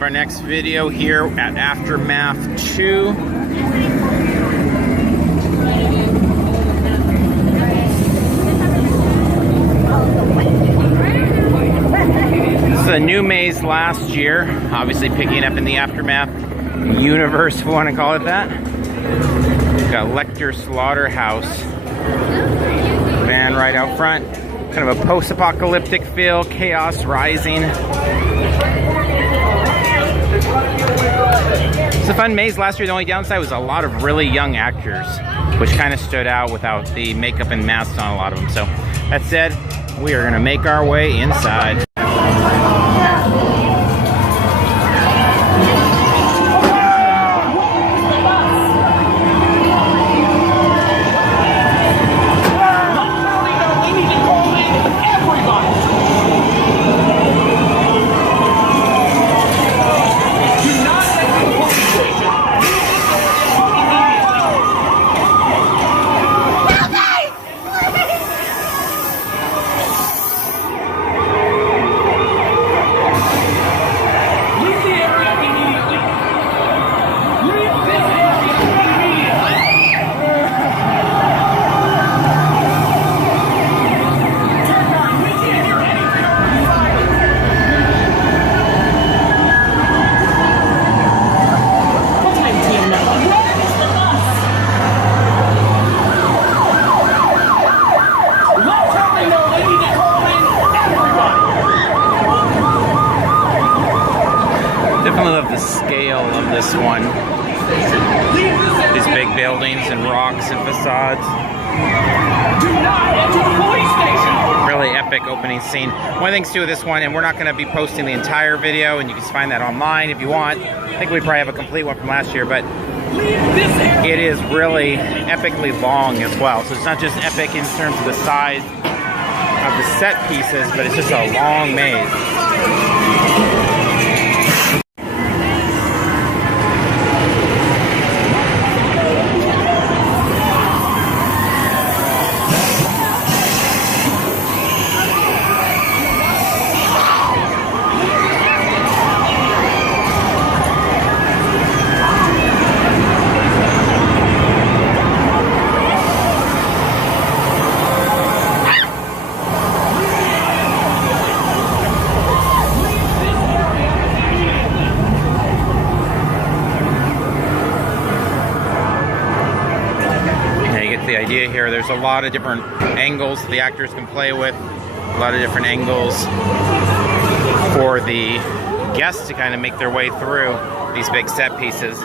have our next video here at Aftermath 2. This is a new maze last year, obviously picking up in the Aftermath universe, if we want to call it that. We've got Lecter Slaughterhouse van right out front. Kind of a post-apocalyptic feel, chaos rising. It's a fun maze. Last year, the only downside was a lot of really young actors, which kind of stood out without the makeup and masks on a lot of them. So that said, we are going to make our way inside. Definitely love the scale of this one. These big buildings and rocks and facades. Do not enter the police station! Really epic opening scene. One of the things too with this one, and we're not going to be posting the entire video, and you can find that online if you want. I think we probably have a complete one from last year, but it is really epically long as well. So it's not just epic in terms of the size of the set pieces, but it's just a long maze. The idea here, there's a lot of different angles the actors can play with, a lot of different angles for the guests to kind of make their way through these big set pieces.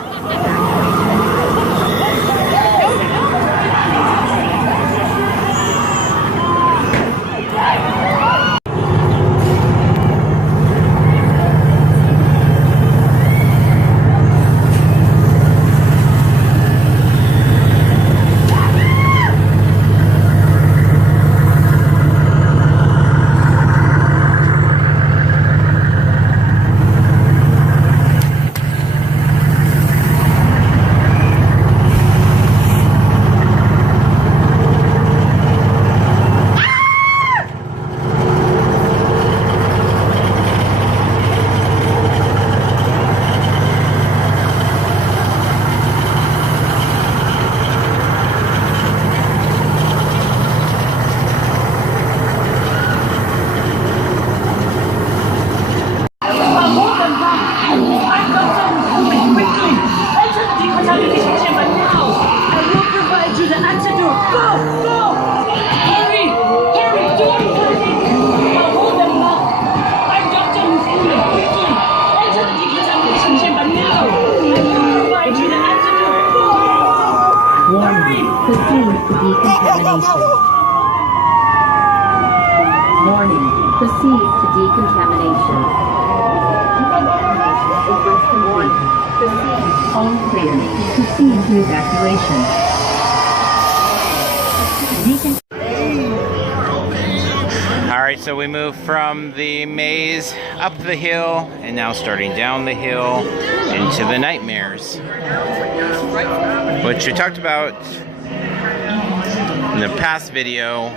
Warning, proceed to decontamination. Proceed, all clear. Proceed to evacuation. Alright, so we move from the maze up the hill and now starting down the hill into the nightmares, which we talked about in the past video.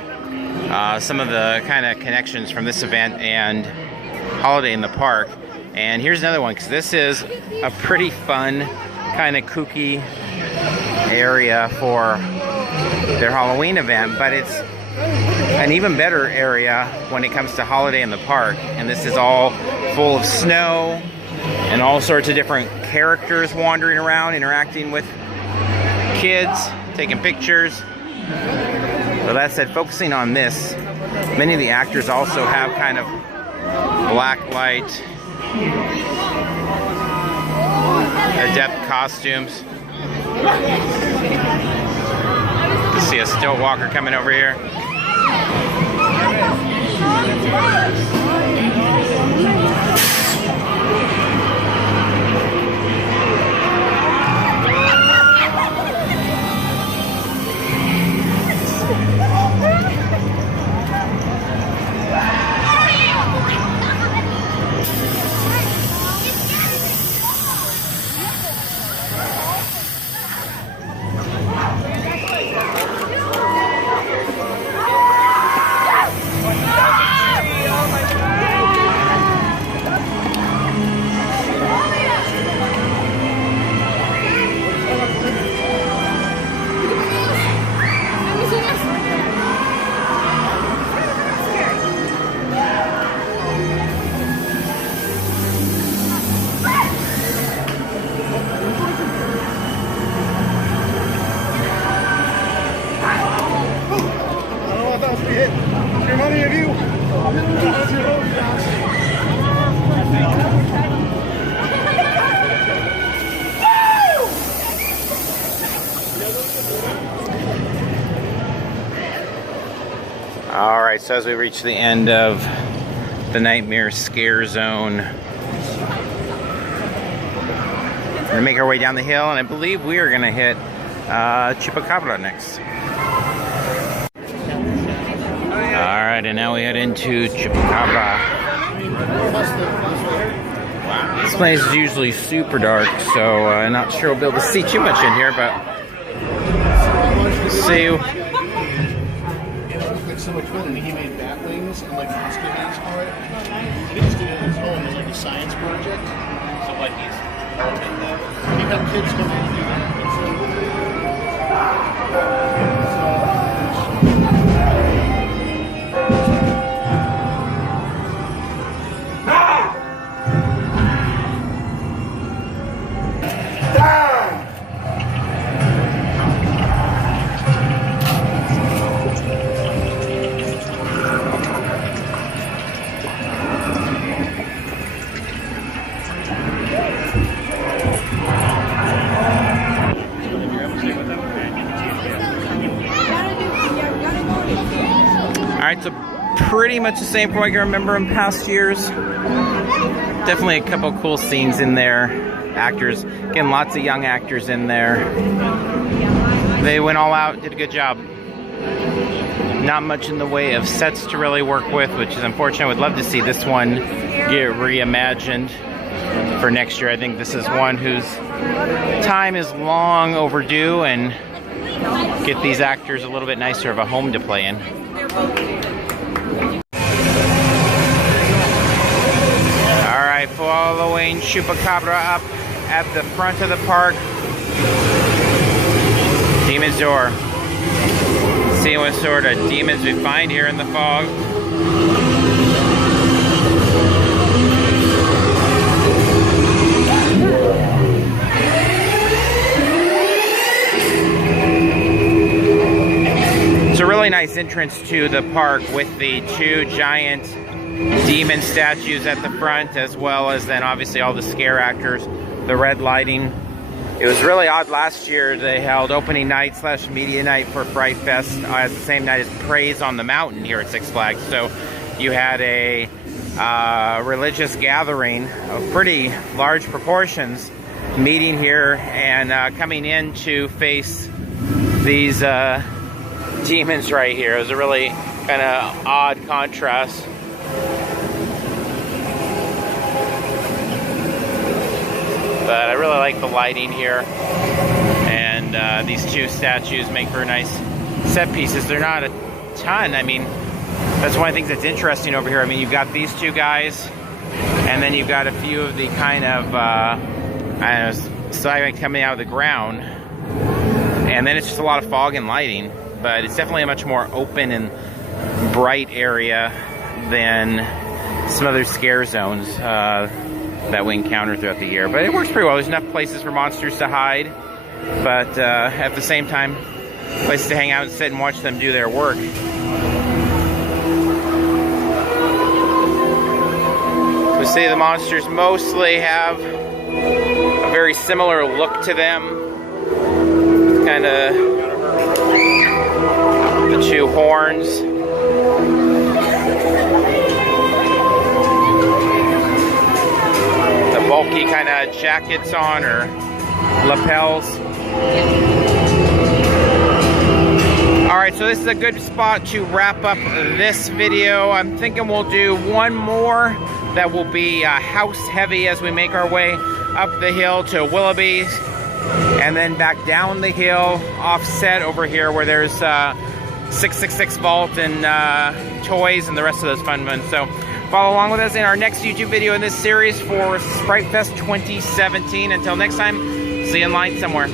Some of the kind of connections from this event and Holiday in the Park, And here's another one, because this is a pretty fun, kind of kooky area for their Halloween event, but it's an even better area when it comes to holiday in the park. And this is all full of snow and all sorts of different characters wandering around, interacting with kids, taking pictures. So that said, focusing on this, many of the actors also have kind of black light, adept costumes. You see a stilt walker coming over here. Alright, so as we reach the end of the Nightmare Scare Zone, we're going to make our way down the hill, and I believe we are going to hit Chupacabra next. Alright, and now we head into Chupacabra. This place is usually super dark, so I'm not sure we'll be able to see too much in here, but see. So much fun, and he made bat wings and like costumes for it. He didn't do it on his own. It was like a science project. So like he had kids come in and do that. Alright, so pretty much the same from what I can remember in past years. Definitely a couple cool scenes in there. Actors, again, lots of young actors in there. They went all out, did a good job. Not much in the way of sets to really work with, which is unfortunate. I would love to see this one get reimagined for next year. I think this is one whose time is long overdue, and get these actors a little bit nicer of a home to play in. Alright, following Chupacabra up at the front of the park. Demon's Door. See what sort of demons we find here in the fog. It's a really nice entrance to the park with the two giant demon statues at the front, as well as then obviously all the scare actors, the red lighting. It was really odd last year. They held opening night / media night for Fright Fest as the same night as Praise on the Mountain here at Six Flags. So you had a religious gathering of pretty large proportions meeting here and coming in to face these demons right here. It was a really kind of odd contrast. But I really like the lighting here, and these two statues make for nice set pieces. They're not a ton. I mean, that's one of the things that's interesting over here. I mean, you've got these two guys, And then you've got a few of the kind of, I don't know, side coming out of the ground. And then it's just a lot of fog and lighting. But it's definitely a much more open and bright area than some other scare zones that we encounter throughout the year. But it works pretty well. There's enough places for monsters to hide. But at the same time, places to hang out and sit and watch them do their work. We see the monsters mostly have a very similar look to them. Kind of the two horns. The bulky kind of jackets on or lapels. Alright, so this is a good spot to wrap up this video. I'm thinking we'll do one more that will be house heavy as we make our way up the hill to Willoughby's and then back down the hill, offset over here where there's 666 Vault and toys and the rest of those fun ones. So follow along with us in our next YouTube video in this series for Fright Fest 2017. Until next time, see you in line somewhere.